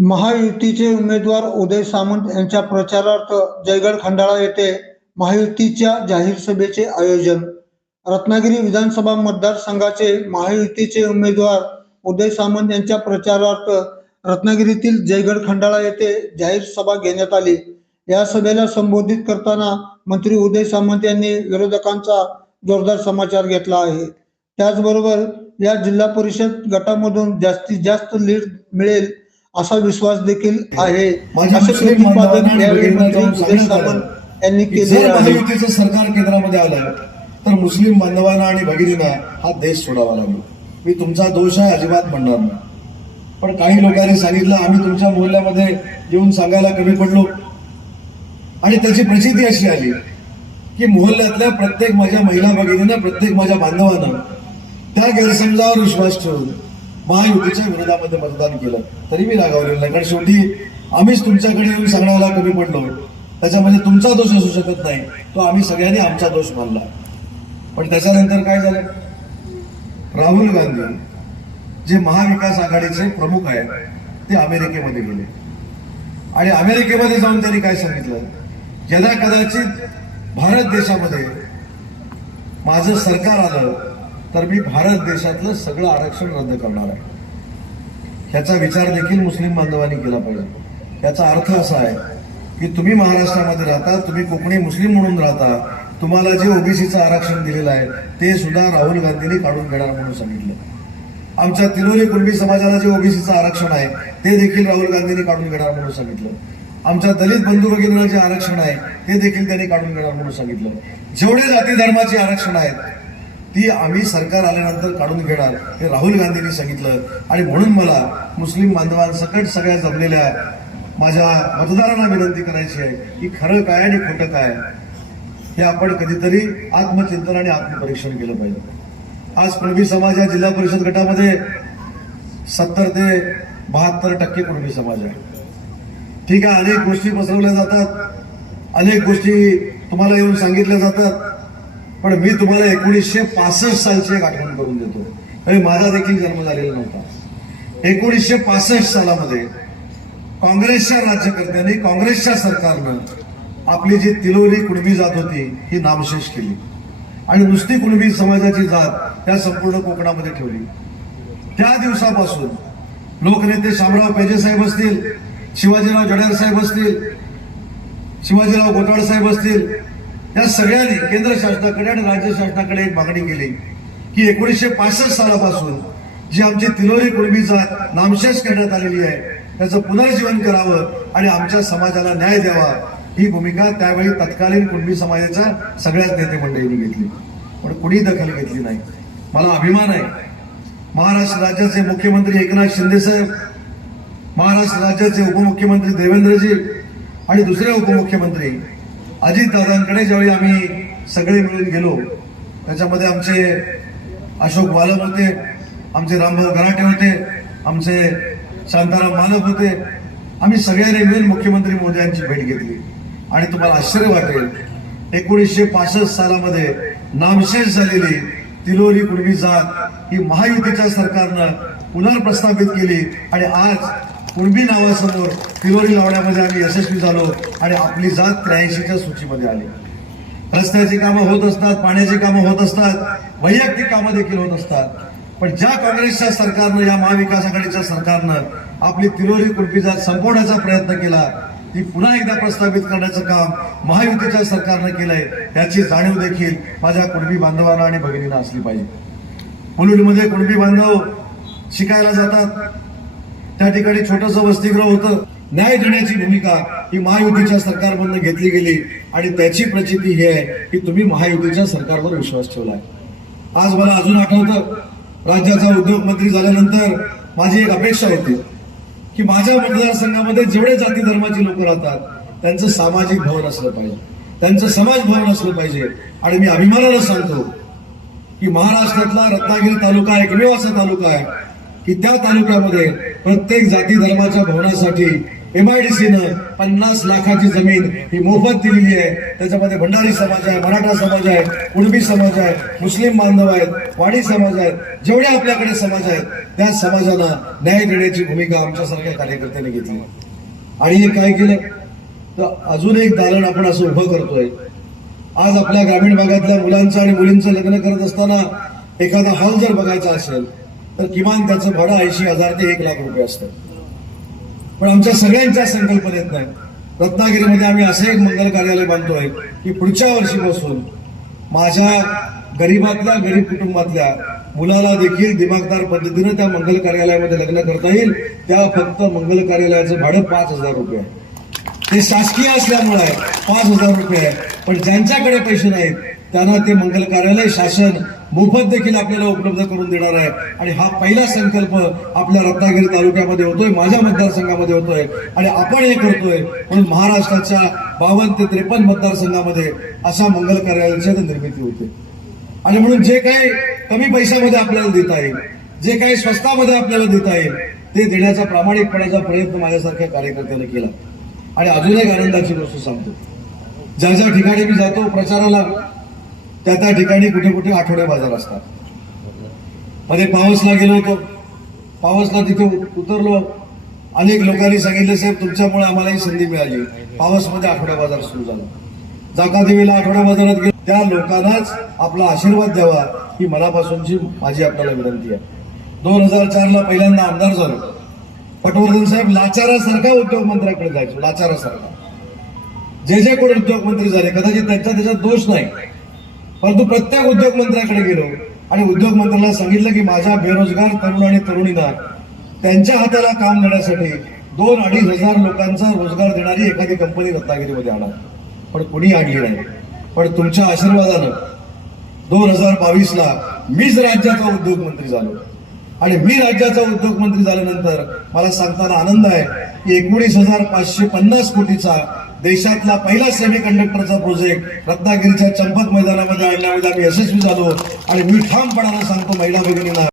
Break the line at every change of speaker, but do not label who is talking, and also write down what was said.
महायुतीचे उमेदवार उदय सामंत यांच्या प्रचारार्थ जयगड खंडाळा येथे महायुतीच्या जाहीर सभेचे आयोजन. रत्नागिरी विधानसभा मतदारसंघाचे महायुतीचे उमेदवार उदय सामंत यांच्या प्रचारार्थ रत्नागिरीतील जयगड खंडाळा येथे जाहीर सभा घेण्यात आली. या सभेला संबोधित करताना मंत्री उदय सामंत यांनी विरोधकांचा जोरदार समाचार घेतला आहे. त्याचबरोबर या जिल्हा परिषद गटामधून जास्तीत जास्त लीड मिळेल असा विश्वास देखील आहे. असे प्रतिपादन यावेळी मंत्री उदय सामंत यांनी केले
महायुतीचं सरकार केंद्रामध्ये आलं तर मुस्लिम बांधवांना आणि भगिनींना हा देश सोडावा लागेल. मी तुमचा दोष आहे अजिबात म्हणणार नाही. पण काही लोकांनी सांगितलं आम्ही तुमच्या मोहल्ल्यामध्ये येऊन सांगायला कमी पडलो. आणि त्याची प्रचिती अशी आली की मोहल्ल्यातल्या प्रत्येक माझ्या महिला भगिनीनं प्रत्येक माझ्या बांधवानं त्या गैरसमजावर विश्वास ठेवून महायुतीच्या विरोधामध्ये मतदान केलं. तरी मी रागावलेलं नाही. कारण शेवटी आम्हीच तुमच्याकडे येऊन सांगण्याला कमी पडलो. त्याच्यामध्ये तुमचा दोष असू शकत नाही. तो आम्ही सगळ्यांनी आमचा दोष मानला. पण त्याच्यानंतर काय झालं? राहुल गांधी जे महाविकास आघाडीचे प्रमुख आहेत ते अमेरिकेमध्ये गेले. आणि अमेरिकेमध्ये जाऊन त्यांनी काय सांगितलं? यदा कदाचित भारत देशामध्ये माझं सरकार आलं तर मी भारत देशातलं सगळं आरक्षण रद्द करणार आहे. ह्याचा विचार देखील मुस्लिम बांधवांनी केला पाहिजे. याचा अर्थ असा आहे की तुम्ही महाराष्ट्रामध्ये राहता तुम्ही कोकणी मुस्लिम म्हणून राहता तुम्हाला जे ओबीसीचं आरक्षण दिलेलं आहे ते सुद्धा राहुल गांधींनी काढून घेणार म्हणून सांगितलं. आमच्या तिलोरी कुणबी समाजाला जे ओबीसीचं आरक्षण आहे ते देखील राहुल गांधींनी काढून घेणार म्हणून सांगितलं. आमच्या दलित बंधू भगिनीला जे आरक्षण आहे ते देखील त्यांनी काढून घेणार म्हणून सांगितलं. जेवढे जाती धर्माचे आरक्षण आहेत ती आम्ही सरकार आल्यानंतर काढून घेणार. हे राहुल गांधींनी सांगितलं. आणि म्हणून मला मुस्लिम बांधवांसकट सगळ्या जमलेल्या माझ्या मतदारांना विनंती करायची आहे की खरं काय आणि खोटं काय हे आपण कधीतरी आत्मचिंतन आणि आत्मपरीक्षण केलं पाहिजे. आज कुणबी समाज या जिल्हा परिषद गटामध्ये सत्तर ते बहात्तर टक्के कुणबी समाज आहे. ठीक आहे अनेक गोष्टी पसरवल्या जातात. अनेक गोष्टी तुम्हाला येऊन सांगितल्या जातात. पण मी तुम्हाला एकोणीसशे पासष्ट सालची एक आठवण करून देतो. म्हणजे माझा देखील जन्म झालेला नव्हता. एकोणीसशे पासष्ट सालामध्ये काँग्रेसच्या राज्यकर्त्यांनी काँग्रेसच्या सरकारनं आपली जी तिलोरी कुणबी जात होती ही नामशेष केली. आणि नुसती कुणबी समाजाची जात त्या संपूर्ण कोकणामध्ये ठेवली. त्या दिवसापासून लोकनेते शामराव पेजे साहेब असतील शिवाजीराव जडेर साहेब असतील शिवाजीराव गोतावळ साहेब असतील या सगळ्यांनी केंद्र शासनाकडे आणि राज्य शासनाकडे एक मागणी केली की एकोणीसशे पासष्ट सालापासून जी आमची तिलोरी कुणबी जात नामशेष करण्यात आलेली आहे त्याचं पुनर्जीवन करावं आणि आमच्या समाजाला न्याय द्यावा ही भूमिका त्यावेळी तत्कालीन कुणबी समाजाच्या सगळ्याच नेते मंडळींनी घेतली. पण कुणी दखल घेतली नाही. मला अभिमान आहे. महाराष्ट्र राज्याचे मुख्यमंत्री एकनाथ शिंदे साहेब महाराष्ट्र राज्याचे उपमुख्यमंत्री देवेंद्रजी आणि दुसरे उपमुख्यमंत्री अजितदादांकडे ज्यावेळी आम्ही सगळे मिळून गेलो त्याच्यामध्ये आमचे अशोक वालम होते आमचे रामभाऊ गराटे होते आमचे शांताराम मालक होते. आम्ही सगळ्यांनी मिळून मुख्यमंत्री मोदयांची भेट घेतली. आणि तुम्हाला आश्चर्य वाटेल एकोणीसशे पासष्ट सालामध्ये नामशेष झालेली तिलोरी कुणबी जात ही महायुतीच्या सरकारनं पुनर्प्रस्थापित केली आणि आज कुणबी नावासमोर तिलोरी लावण्यामध्ये आम्ही यशस्वी झालो आणि आपली जात त्र्याऐंशीच्या सूचीमध्ये आली. रस्त्याची कामं होत असतात पाण्याची कामं होत असतात वैयक्तिक कामं देखील होत असतात. पण ज्या काँग्रेसच्या सरकारनं या महाविकास आघाडीच्या सरकारनं आपली तिलोरी कुणबी जात संपवण्याचा प्रयत्न केला ती पुन्हा एकदा प्रस्थापित करण्याचं काम महायुतीच्या सरकारनं केलंय याची जाणीव देखील माझ्या कुणबी बांधवांना आणि भगिनींना असली पाहिजे. मुलुंडमध्ये कुणबी बांधव शिकायला जातात त्या ठिकाणी छोटस वसतिगृह होतं. न्याय देण्याची भूमिका ही महायुतीच्या सरकारमधनं घेतली गेली. आणि त्याची प्रचिती ही आहे की तुम्ही महायुतीच्या सरकारवर विश्वास ठेवलाय. आज मला अजून आठवतं राज्याचा उद्योग मंत्री झाल्यानंतर माझी एक अपेक्षा होती की माझ्या मतदारसंघामध्ये जेवढे जाती धर्माची लोक राहतात त्यांचं सामाजिक भवन असलं पाहिजे. त्यांचं समाज भवन असलं पाहिजे. आणि मी अभिमानानं सांगतो की महाराष्ट्रातला रत्नागिरी तालुका एकमेव असा तालुका आहे की त्या तालुक्यामध्ये प्रत्येक जाती धर्माच्या भवनासाठी एमआयडीसीनं पन्नास लाखाची जमीन ही मोफत दिलेली आहे. त्याच्यामध्ये भंडारी समाज आहे मराठा समाज आहे कुणबी समाज आहे मुस्लिम बांधव आहेत वाडी समाज आहेत जेवढे आपल्याकडे समाज आहेत त्या समाजाला न्याय देण्याची भूमिका आमच्यासारख्या कार्यकर्त्यांनी घेतली. आणि हे काय केलं? तर अजून एक दालन आपण असं उभं करतोय. आज आपल्या ग्रामीण भागातल्या मुलांचं आणि मुलींचं लग्न करत असताना एखादा हॉल जर बघायचा असेल तर किमान त्याचं भाडं ऐंशी हजार ते एक लाख रुपये असतं. पण आमच्या सगळ्यांच्या संकल्पनेत नाही. रत्नागिरीमध्ये आम्ही असं एक मंगल कार्यालय बांधतोय की पुढच्या वर्षीपासून माझ्या गरीबातल्या गरीब कुटुंबातल्या मुलाला देखील दिमागदार पद्धतीनं त्या मंगल कार्यालयामध्ये लग्न करता येईल. त्या फक्त मंगल कार्यालयाचं भाडं पाच हजार रुपये आहे. ते शासकीय असल्यामुळे पाच हजार रुपये आहे. पण ज्यांच्याकडे पैसे नाहीत त्यांना ते मंगल कार्यालय शासन मोफत देखील आपल्याला उपलब्ध करून देणार आहे. आणि हा पहिला संकल्प आपल्या रत्नागिरी तालुक्यामध्ये होतोय माझ्या मतदारसंघामध्ये होतोय. आणि आपण हे करतोय म्हणून महाराष्ट्राच्या बावन्न ते त्रेपन्न मतदारसंघामध्ये अशा मंगल कार्यालयाची निर्मिती होते. आणि म्हणून जे काही कमी पैशामध्ये आपल्याला देता येईल जे काही स्वस्तामध्ये आपल्याला देता येईल ते देण्याचा प्रामाणिकपणाचा प्रयत्न माझ्यासारख्या कार्यकर्त्याने केला. आणि अजून एक आनंदाची गोष्ट सांगतो. ज्या ज्या ठिकाणी मी जातो प्रचाराला त्या त्या ठिकाणी कुठे कुठे आठवडे बाजार असतात. मध्ये पावसला गेलो होतो. पावसला तिथे उतरलो. अनेक लोकांनी सांगितले साहेब तुमच्यामुळे आम्हाला ही संधी मिळाली. पावसमध्ये आठवडा बाजार सुरू झाला. जाता देवीला आठवडा बाजारात गेलो. त्या लोकांनाच आपला आशीर्वाद द्यावा ही मनापासूनची माझी आपल्याला विनंती आहे. दोन हजार चारला पहिल्यांदा आमदार झालो. पटवर्धन साहेब लाचारासारखा उद्योग मंत्र्याकडे जायचो लाचारासारखा. जे जे कोण उद्योग मंत्री झाले कदाचित त्यांचा त्याच्यात दोष नाही. परंतु प्रत्येक उद्योग मंत्र्याकडे गेलो आणि उद्योग मंत्र्याला सांगितलं की माझ्या बेरोजगार तरुण आणि तरुणींना त्यांच्या हाताला काम देण्यासाठी दोन अडीच हजार लोकांचा रोजगार देणारी एखादी कंपनी रत्नागिरीमध्ये आणा. पण कुणी आणली नाही. पण तुमच्या आशीर्वादानं दोन हजार बावीसला मीच राज्याचा उद्योग मंत्री झालो. आणि मी राज्याचा उद्योग मंत्री झाल्यानंतर मला सांगताना आनंद आहे की एकोणीस हजार पाचशे पन्नास कोटीचा देशातला पहिला सेमी कंडक्टरचा प्रोजेक्ट रत्नागिरीच्या चंपत मैदानामध्ये आणण्यामध्ये आम्ही यशस्वी झालो. आणि मी ठामपणाला सांगतो महिला भगिनींना